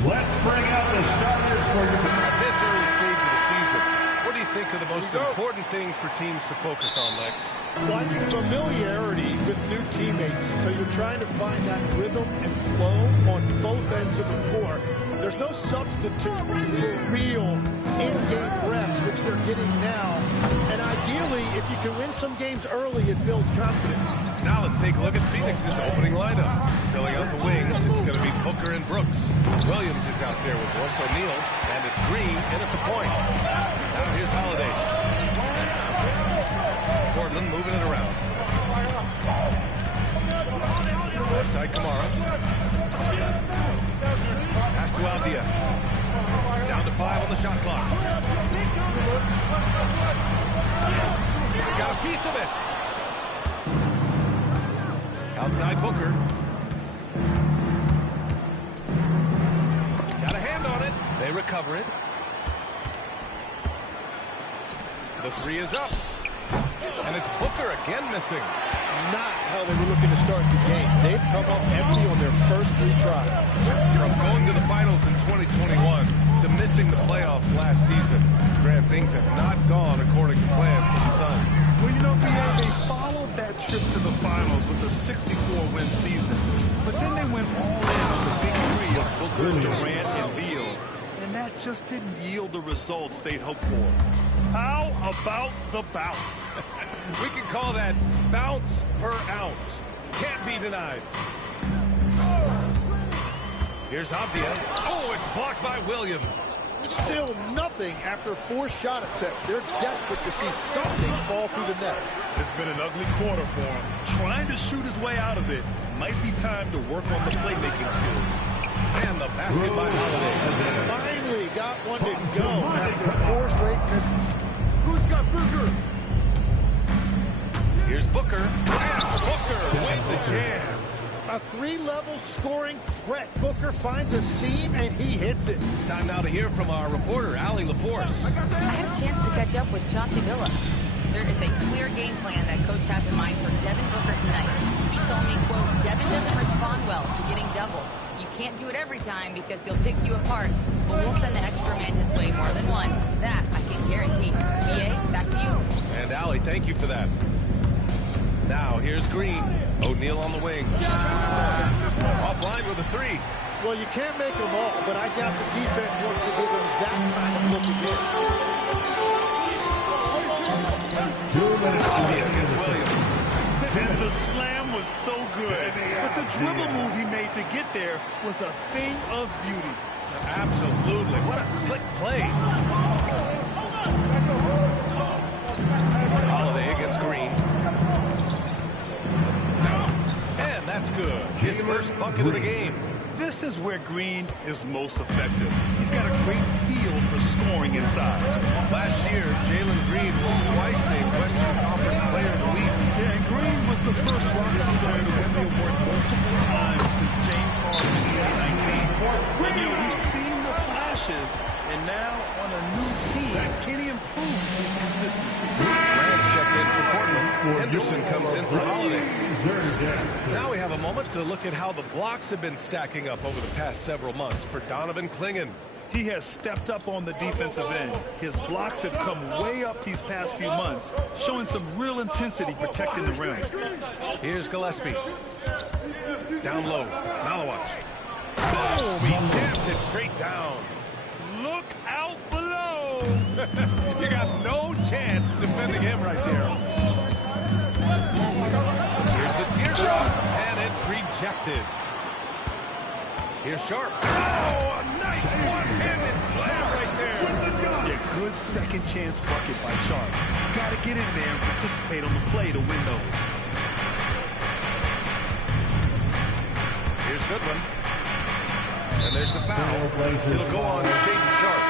Let's bring out the starters for you. At this early stage of the season, what do you think are the most important things for teams to focus on, Lex? Well, I think familiarity with new teammates. So you're trying to find that rhythm and flow on both ends of the floor. There's no substitute for real in-game reps, which they're getting now. And ideally, if you can win some games early, it builds confidence. Now let's take a look at Phoenix's opening lineup. Filling out the wings, it's going to be Booker and Brooks. Williams is out there with Royce O'Neal, and it's Green in at the point. Now here's Holiday. Portland moving it around. Left side, Kamara. Pass to Avdia. Down to 5 on the shot clock. Got a piece of it. Outside Booker. Got a hand on it. They recover it. The three is up. And it's Booker again missing. Not how they were looking to start the game. They've come up empty on their first 3 tries. From going to the finals in 2021 to missing the playoffs last season, Grant, things have not gone according to plan for the Suns. Well, you know, they followed that trip to the finals with a 64-win season. But then they went all in on the big three of Booker, Durant, and Beal. And that just didn't yield the results they'd hoped for. How about the bounce? We can call that bounce per ounce. Can't be denied. Here's Avdia. Oh, it's blocked by Williams. Still nothing after 4 shot attempts. They're desperate to see something fall through the net. It's been an ugly quarter for him. Trying to shoot his way out of it. Might be time to work on the playmaking skills. And the basket by Holiday. Finally got one to go after 4 straight misses. Who's got Booker? Here's Booker. And Booker with the jam. A 3-level scoring threat. Booker finds a seam, and he hits it. Time now to hear from our reporter, Allie LaForce. I had a chance to catch up with Chauncey Billups. There is a clear game plan that Coach has in mind for Devin Booker tonight. He told me, quote, Devin doesn't respond well to getting doubled. You can't do it every time because he'll pick you apart, but we'll send the extra man his way more than once. That I can guarantee. BA, back to you. And Allie, thank you for that. Now, here's Green. O'Neal on the wing. Offline with a 3. Well, you can't make them all, but I doubt the defense wants to give him that kind of look again. 2 minutes Against Williams. And the slam was so good. But the dribble move he made to get there was a thing of beauty. Absolutely. What a slick play. Holiday against Green. And that's good. His first bucket of the game. This is where Green is most effective. He's got a great feel for scoring inside. Last year, Jalen Green was twice named Western Conference Player of the Week. Yeah, and Green was the first Rockets player to win the award multiple times since James Harden in 2019. And, you know, we've seen the flashes, and now on a new team, can he improve his consistency? Rams check in for Portland. Henderson comes in for Holiday. Now we have a moment to look at how the blocks have been stacking up over the past several months for Donovan Clingan. He has stepped up on the defensive end. His blocks have come way up these past few months, showing some real intensity protecting the rim. Here's Gillespie. Down low. Malawach. Boom! He jams it straight down. Look out below! You got no chance of defending him right there. Here's the teardrop, and it's rejected. Here's Sharp. Oh, a nice one-handed slam right there. Yeah, good second chance bucket by Sharp. Got to get in there and participate on the play to win those. Here's Goodwin. And there's the foul. It'll go on to Shaden Sharp.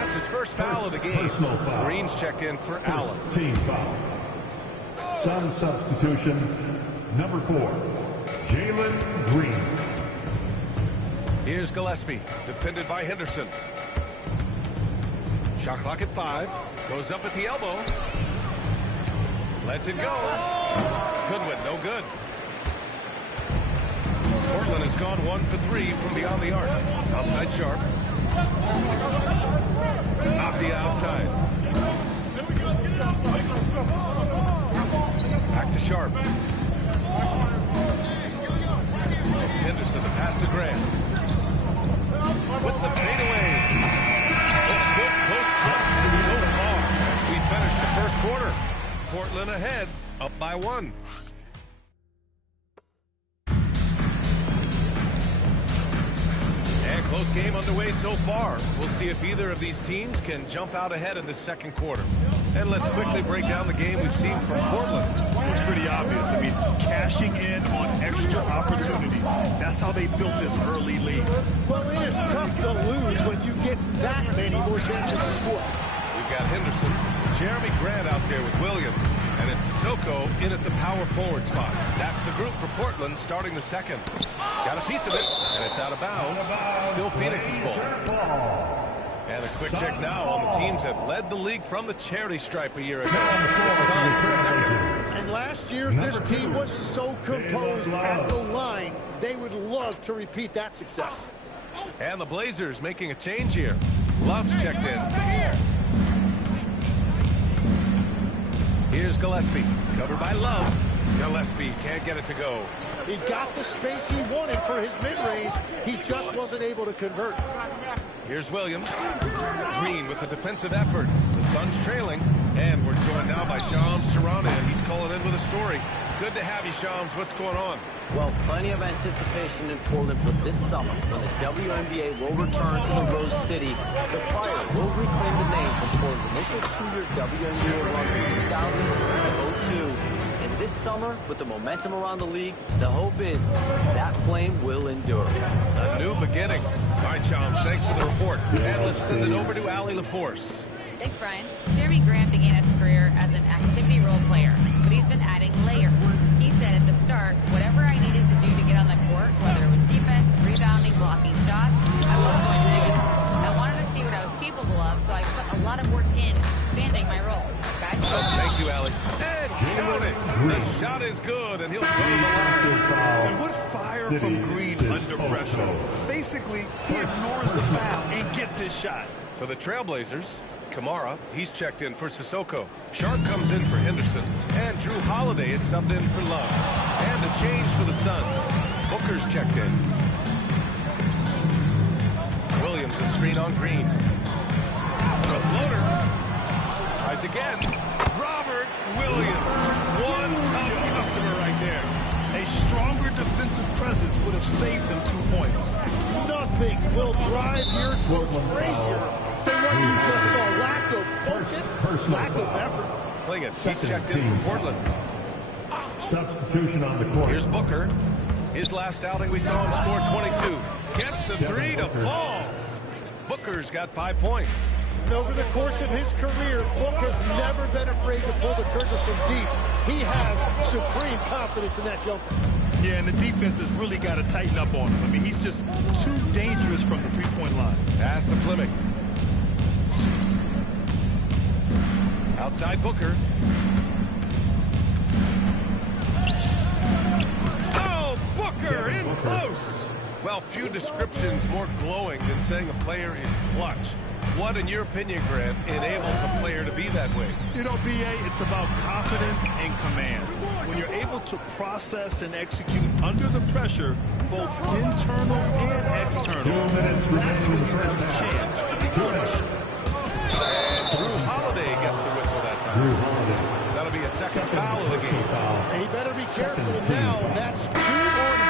That's his first foul of the game. Green's checked in for Allen. Team foul. Sun substitution, number 4, Jalen Green. Here's Gillespie, defended by Henderson. Shot clock at 5. Goes up at the elbow. Lets it go. Goodwin, no good. Portland has gone 1 for 3 from beyond the arc. Outside Sharp. Off the outside. Back to Sharp. Henderson, the pass to Grant. With the fadeaway. A good close crunch so far as we finish the first quarter. Portland ahead, up by 1. And close game underway so far. We'll see if either of these teams can jump out ahead in the second quarter. And let's quickly break down the game we've seen from Portland. Well, it's pretty obvious. I mean, cashing in on extra opportunities. That's how they built this early lead. Well, it is tough to lose when you get that many more chances to score. We've got Henderson, Jeremy Grant out there with Williams, and it's Sissoko in at the power forward spot. That's the group for Portland starting the second. Got a piece of it, and it's out of bounds. Still Phoenix's ball. And a quick check now on the teams that led the league from the charity stripe a year ago. The Suns, second. And last year, this team was so composed at the line, they would love to repeat that success. And the Blazers making a change here. Love's checked in. Here's Gillespie, covered by Love. Gillespie can't get it to go. He got the space he wanted for his mid-range. He just wasn't able to convert. Here's Williams. Green with the defensive effort. The Suns trailing. And we're joined now by Shams Charania. He's calling in with a story. Good to have you, Shams. What's going on? Well, plenty of anticipation in Portland for this summer when the WNBA will return to the Rose City. The Fire will reclaim the name from Portland's initial two-year WNBA run from 2000 to 2002. And this summer, with the momentum around the league, the hope is that flame will endure. A new beginning. All right, Shams, thanks for the report. And let's send it over to Allie LaForce. Thanks, Brian. Jeremy Grant began his career as an activity role player, but he's been adding layers. He said at the start, whatever I needed to do to get on the court, whether it was defense, rebounding, blocking shots, I was going to do it. I wanted to see what I was capable of, so I put a lot of work in expanding my role. Guys, thank you, Allie. And count it. The shot is good, and he'll go to the line. And what fire from Green under pressure. Basically, he ignores the foul and gets his shot. For the Trailblazers, Kamara, he's checked in for Sissoko. Sharp comes in for Henderson. And Drew Holiday is subbed in for Love. And a change for the Suns. Booker's checked in. Williams, a screen on Green. The floater. Tries again. Robert Williams. One tough customer right there. A stronger defensive presence would have saved them 2 points. Nothing will drive your coach crazier than what you just saw. Lack of focus, lack of effort. Klingett, he's checked in for Portland. Substitution on the court. Here's Booker. His last outing, we saw him score 22. Gets the three to fall. Booker's got 5 points. And over the course of his career, Book has never been afraid to pull the trigger from deep. He has supreme confidence in that jumper. Yeah, and the defense has really got to tighten up on him. I mean, he's just too dangerous from the three-point line. Pass to Fleming. Outside Booker. Oh, Booker in close. Well, few descriptions more glowing than saying a player is clutch. What, in your opinion, Grant, enables a player to be that way? You know, B.A., it's about confidence and command. When you're able to process and execute under the pressure, both internal and external, 2 minutes that's when remaining in you the have first a half. chance to be clutch. And Drew Holiday gets the whistle that Drew time. Holiday. That'll be a second foul of the game. He better be careful now. That's 2 on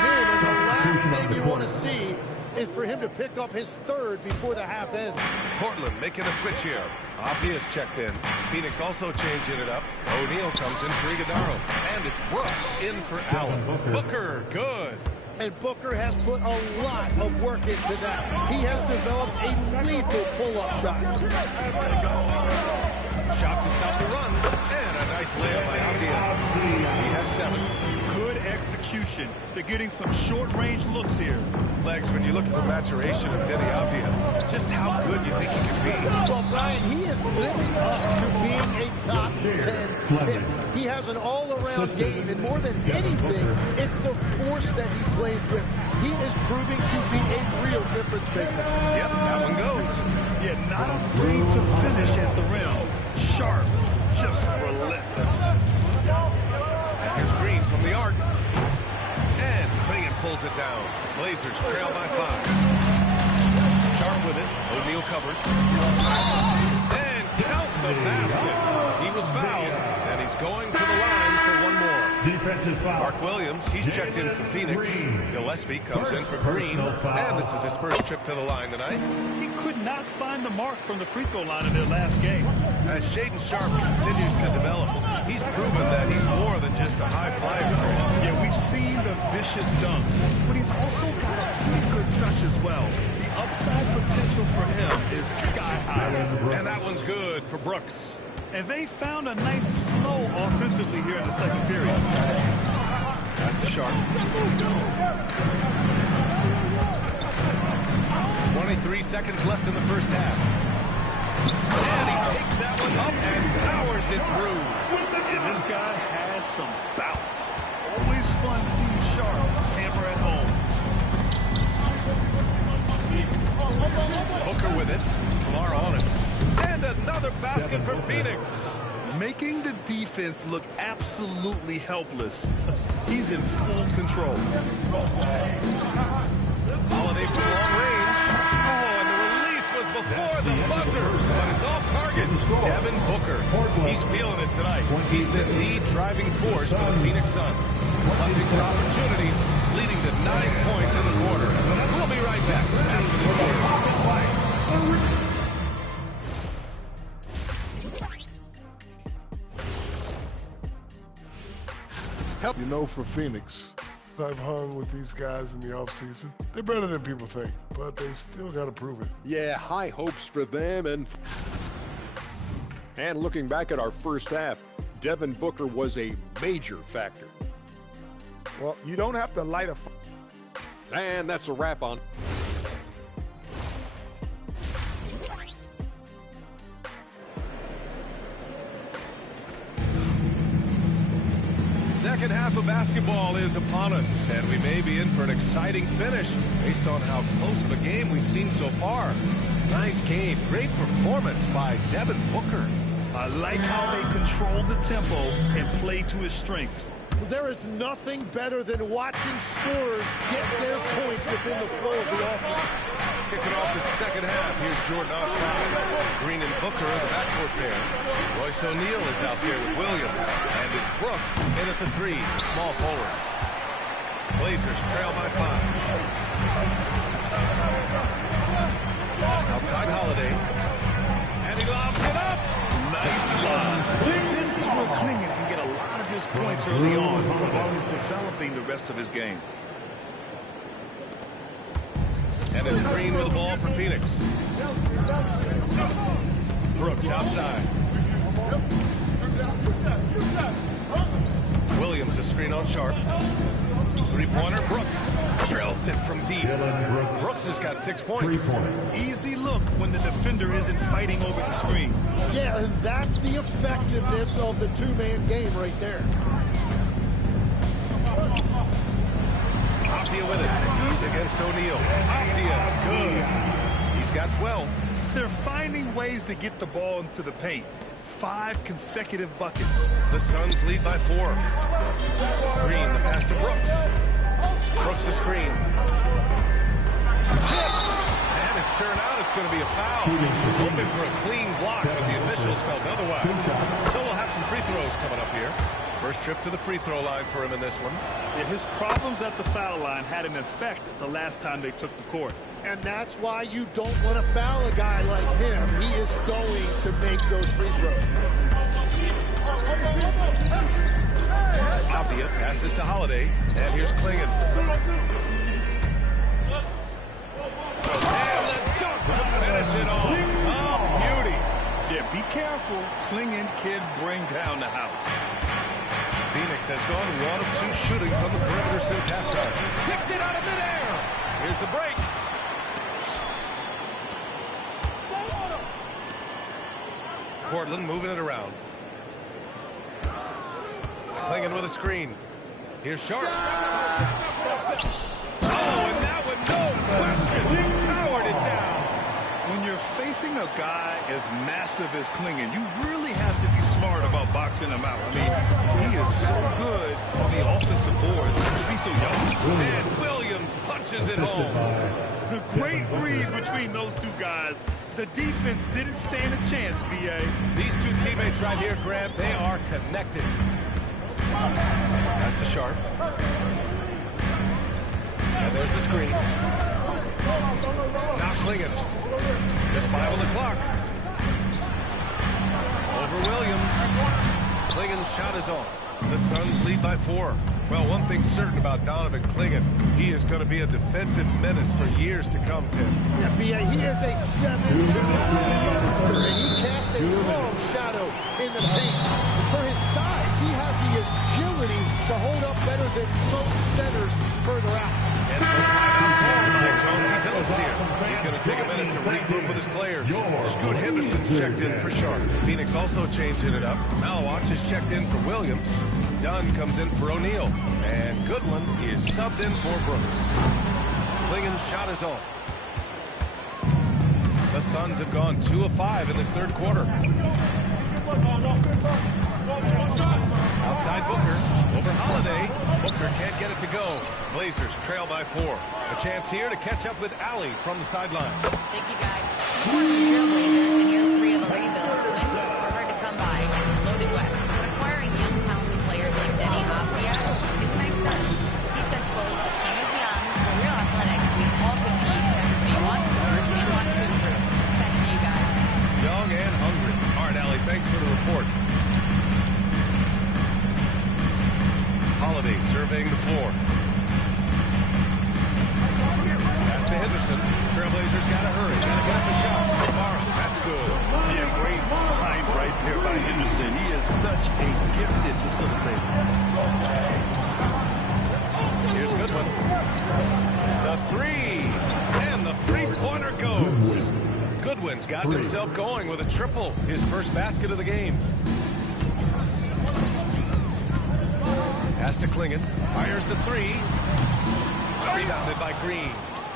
him, and the last thing you want to see is for him to pick up his third before the half ends. Portland making a switch here. Obvious checked in. Phoenix also changing it up. O'Neal comes in for Iguodaro. And it's Brooks in for Allen. Booker, good. And Booker has put a lot of work into that. He has developed a lethal pull-up shot. Shot to stop the run. And a nice layup by Abdia. He has 7. Good execution. They're getting some short-range looks here. Legs, when you look at the maturation of Denny Abdia, just how good you think he can be. Well, Brian, he is living up to being a top 10 pick. He has an all-around game, and more than anything, it's the force that he plays with. He is proving to be a real difference maker. Yep, that one goes. Yeah, not afraid to finish at the rim. Sharp, just relentless. And here's Green from the arc. And Klingon pulls it down. Blazers trail by 5. Sharp with it. O'Neal covers. And count the basket. He was fouled, and he's going to the line for one more. Defensive foul. Mark Williams, he's checked in for Phoenix. Gillespie comes in for Green. And this is his first trip to the line tonight. He could not find the mark from the free throw line in their last game. As Shaedon Sharp continues to develop, he's proven that he's more than just a high flyer. Yeah, we've seen the vicious dunks, but he's also got a pretty good touch as well. The upside potential for him is sky high. And that one's good for Brooks. And they found a nice flow offensively here in the second period. That's to Sharp. 23 seconds left in the first half. And he takes that one up and powers it through. And this guy has some bounce. Always fun seeing Sharp hammer at home. Booker with it. Kamara on it. And another basket for Phoenix. Making the defense look absolutely helpless. He's in full control. Holiday from long range. Oh, and the release was before the buzzer, but it's off target. Devin Booker. He's feeling it tonight. He's been the driving force for the Phoenix Suns. Hunting for opportunities, leading to 9 points in the quarter. We'll be right back after this quarter. You know, for Phoenix, I've hung with these guys in the offseason. They're better than people think, but they've still got to prove it. Yeah, high hopes for them. And looking back at our first half, Devin Booker was a major factor. Well, you don't have to light a fire. And that's a wrap on. Second half of basketball is upon us, and we may be in for an exciting finish based on how close of a game we've seen so far. Nice game. Great performance by Devin Booker. I like how they control the tempo and play to his strengths. There is nothing better than watching scorers get their points within the flow of the offense. Kicking off the second half. Here's Jordan on top. Green and Booker are the backcourt pair. Royce O'Neal is out there with Williams. And it's Brooks in at the 3, small forward. Blazers trail by 5. Outside Holiday. And he lobs it up. Nice lob. This is where Klingon can get a lot of his points early on while he's developing the rest of his game. And it's Green with the ball for Phoenix. Brooks outside. Williams a screen on Sharp. Three-pointer, Brooks drills it from deep. Brooks has got 6 points. Easy look when the defender isn't fighting over the screen. Yeah, and that's the effectiveness of the two-man game right there. Aptia with it. He's against O'Neal. Aptia, good. He's got 12. They're finding ways to get the ball into the paint. 5 consecutive buckets. The Suns lead by 4. Green, the pass to Brooks. Brooks the screen. And it's turned out it's going to be a foul. He was hoping for a clean block, but the officials felt otherwise. So we'll have some free throws coming up here. First trip to the free throw line for him in this one. Yeah, his problems at the foul line had an effect the last time they took the court. And that's why you don't want to foul a guy like him. He is going to make those free throws. Aptia passes to Holiday, and here's Klingon. And the dunk to finish it off. Oh, beauty. Yeah, be careful. Klingon can bring down the house. Phoenix has gone 1 of 2 shooting from the perimeter since halftime. Picked it out of midair. Here's the break. Portland moving it around. Klingon with a screen. Here's Sharp. Oh, and a guy as massive as Clingan, you really have to be smart about boxing him out. I mean, he is so good on the offensive board. He's so young. And Williams punches it home. The great read between those two guys. The defense didn't stand a chance, B.A. These two teammates right here, Grant, they are connected. That's to Sharp. And there's the screen. Now Clingan. Just 5 on the clock. Over Williams. Clingan's shot is off. The Suns lead by 4. Well, one thing's certain about Donovan Clingan. He is going to be a defensive menace for years to come, Tim. Yeah, B.A., he is a 7'2" youngster, and he casts a long shadow in the paint. For his size, he has the agility to hold up better than most centers further out. And it's a timeout call by Chauncey Billups here. He's going to take a minute to regroup with his players. Scoot Henderson's checked in for Sharp. Phoenix also changing it up. Malawach is checked in for Williams. Dunn comes in for O'Neal. And Goodwin is subbed in for Brooks. Clingan's shot is off. The Suns have gone 2 of 5 in this third quarter. Outside Booker. Over Holiday. Booker can't get it to go. Blazers trail by 4. A chance here to catch up with Allie from the sideline. Thank you, guys. Watching Trailblazers in year 3 of a rebuild. Wins are hard to come by in the loaded West. But acquiring young, talented players like Denny Hopia is a nice start. He said, quote, the team is young, we're real athletic, we all compete, everybody wants to work and wants to improve. Back to you guys. Young and hungry. All right, Allie, thanks for the report. Holiday surveying the floor. Pass to Henderson. Trailblazers got to hurry. Got to get up a shot. Tomorrow. That's good. Yeah, great find right there by Henderson. He is such a gifted facilitator. Here's Goodwin. The 3. And the three-pointer goes. Goodwin's got himself going with a triple. His first basket of the game. Pass to Clingan. Fires the 3. Rebounded by Green.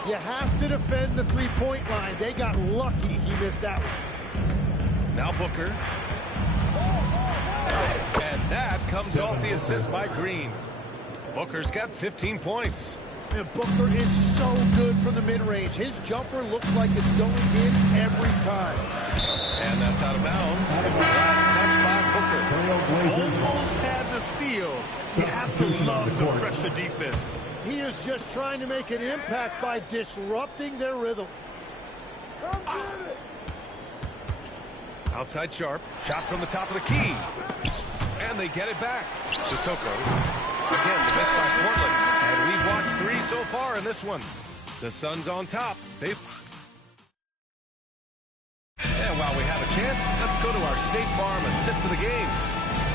You have to defend the three-point line. They got lucky he missed that one. Now Booker. And that comes off the assist by Green. Booker's got 15 points. And Booker is so good from the mid-range. His jumper looks like it's going in every time. And that's out of bounds. It was last touched by Booker. Almost had the steal. You have to love the pressure defense. He is just trying to make an impact by disrupting their rhythm. Outside Sharp. Shot from the top of the key. And they get it back. Sissoko. Again, the miss by Portland. And we've watched 3 so far in this one. The Suns on top. And while we have a chance, let's go to our State Farm assist of the game.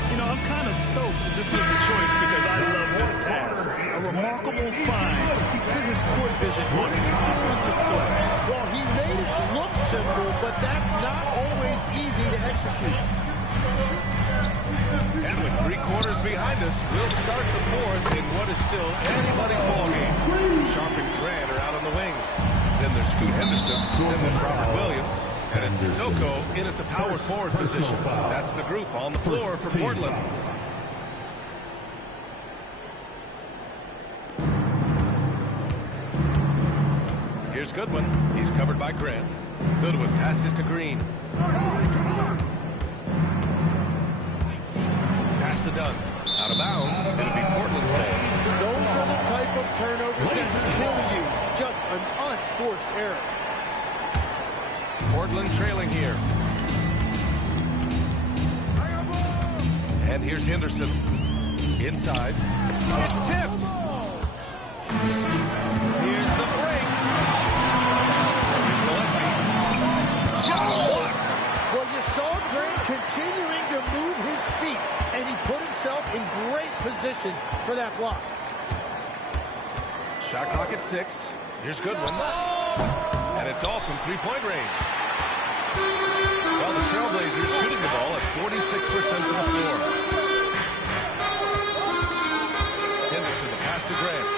You know, I'm kind of stoked that this was the choice because I love this pass. A remarkable find. Look at his court vision on full display. Well, he made it look simple, but that's not always easy to execute. And with 3 quarters behind us, we'll start the 4th in what is still anybody's ballgame. Sharp and Grant are out on the wings. Then there's Scoot Henderson. Then there's Robert Williams. And it's Sissoko in at the power forward position. That's the group on the floor for Portland. Here's Goodwin. He's covered by Grant. Goodwin passes to Green. Pass to Dunn. Out of bounds. It'll be Portland's ball. Those are the type of turnovers that kill you. Just an unforced error. Portland trailing here. And here's Henderson. Inside. It's tipped. Here's the break. Here's Gillespie. Shot blocked. Well, you saw Grant continuing to move his feet, and he put himself in great position for that block. Shot clock at 6. Here's Goodwin. And it's all from three-point range. Well, the Trailblazers shooting the ball at 46% from the floor. Henderson, the pass to Grant.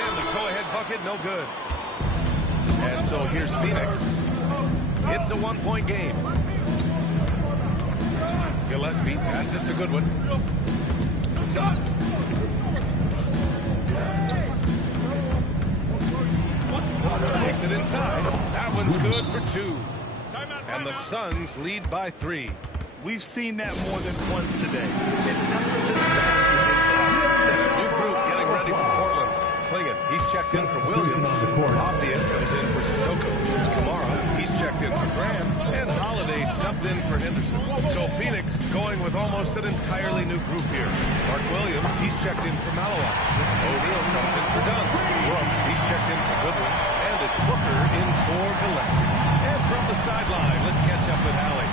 And the go-ahead bucket, no good. And so here's Phoenix. It's a one-point game. Gillespie passes to Goodwin. Takes it inside. That one's good for 2. And the Suns lead by 3. We've seen that more than once today. An effortless basket inside. New group getting ready for Portland. Klingon, he's checked in for Williams. Avdia comes in for Sissoko. Kamara, he's checked in for Graham. And Holiday subbed in for Henderson. So Phoenix going with almost an entirely new group here. Mark Williams, he's checked in for Maloa. O'Neal comes in for Dunn. Brooks, he's checked in for Goodwin. And it's Booker in for Gillespie. And from the sideline, let's catch up with Allie.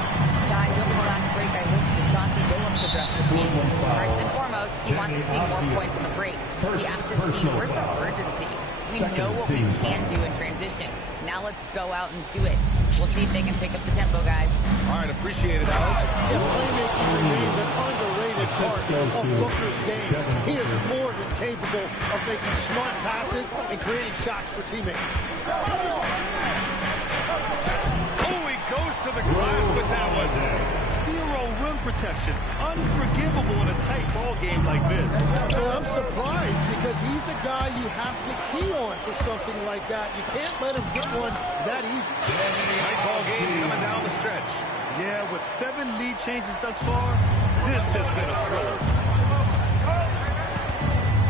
Guys, over the last break, I listened to Chauncey Billups address the team. First and foremost, he wants to see more points on the break. He asked his team, where's the urgency? We know what we can do in transition. Now let's go out and do it. We'll see if they can pick up the tempo, guys. All right, appreciate it, Alex. Playmaking remains an underrated part of Booker's game. He is more than capable of making smart passes and creating shots for teammates. Goes to the glass with that one. Zero rim protection. Unforgivable in a tight ball game like this. And I'm surprised because he's a guy you have to key on for something like that. You can't let him get one that easy. Tight ball game coming down the stretch. Yeah, with 7 lead changes thus far, this has been a thriller.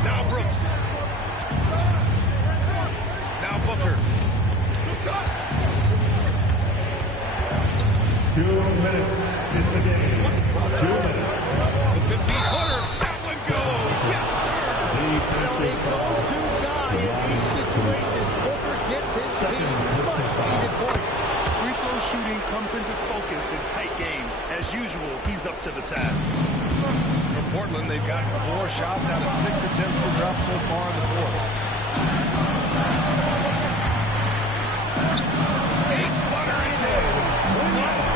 Now Brooks. Now Booker. 2 minutes in the game. 2 minutes. The 15-footer. That one goes. Yes, sir. A go-to guy in these situations. Booker gets his team much-needed points. Free throw shooting comes into focus in tight games. As usual, he's up to the task. For Portland, they've got 4 shots out of 6 attempts to drop so far in the fourth. 8-footer is in.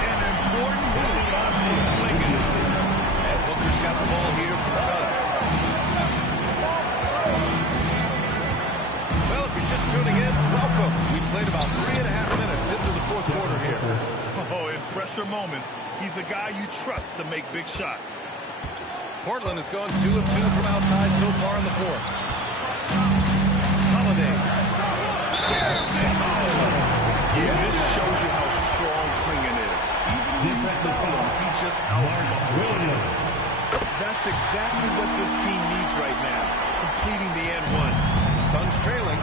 An important move by Klingon. And Booker's got the ball here for the Suns. Well, if you're just tuning in, welcome. We played about 3.5 minutes into the fourth quarter here. Oh, in pressure moments, he's a guy you trust to make big shots. Portland has gone 2 of 2 from outside so far in the fourth. Holiday. Yeah, this shows you how strong Klingon is. Even when you foul him, he just out-muscles him. That's exactly what this team needs right now, completing the end one. Suns trailing.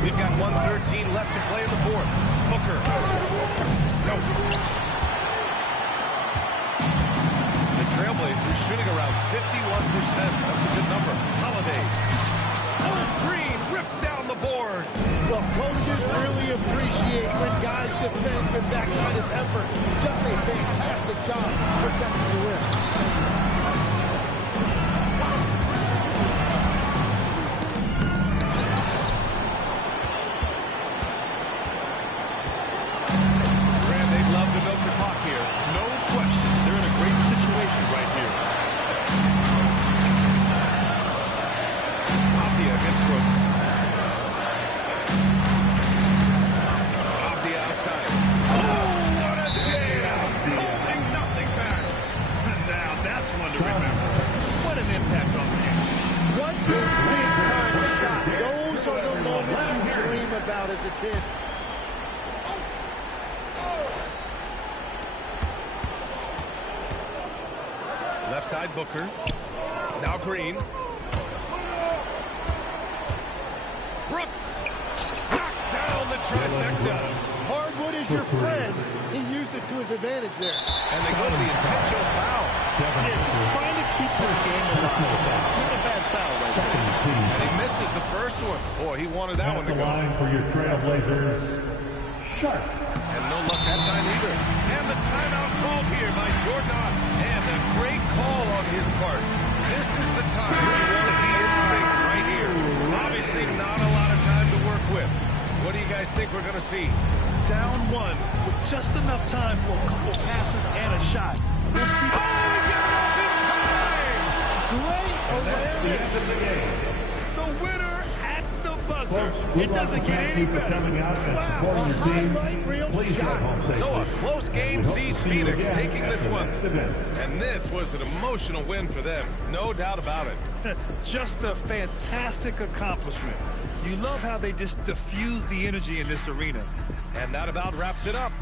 We've got 1:13 left to play in the fourth. Booker. No. The Trailblazers shooting around 51%. That's a good number. Holiday. Green rips down the board. Well, coaches really appreciate when guys defend with that kind of effort. Just a fantastic job protecting the rim. Graham, they'd love to milk the clock here. No question. They're in a great situation right here. Avdia against Brooks. Avdia outside. Oh, what a jam! Holding nothing back. Now that's one to remember. What an impact on the game. What a big-time shot. Those are the moments you dream about as a kid. Left side, Booker. Now Green. Brooks knocks down the trifecta. Hardwood is your friend. He used it to his advantage there. And they go to the intentional foul. He's trying to keep this game alive. Not a bad foul right there. And he misses the first one. Boy, he wanted that one to The go. line for your Trailblazers, Sharp. And no luck that time either. And the timeout called here by Jordan. And a great call on his part. This is the time where you want to be in sync right here. Obviously not a lot of time to work with. What do you guys think we're going to see? Down one with just enough time for a couple passes and a shot. We'll see. Oh, he got off in time! Great And that's the awareness. end of the game. The winner at the buzzer. It doesn't get any better. Wow, a highlight reel shot. So a close game sees Phoenix taking this one. And this was an emotional win for them, no doubt about it. Just a fantastic accomplishment. You love how they just diffuse the energy in this arena. And that about wraps it up.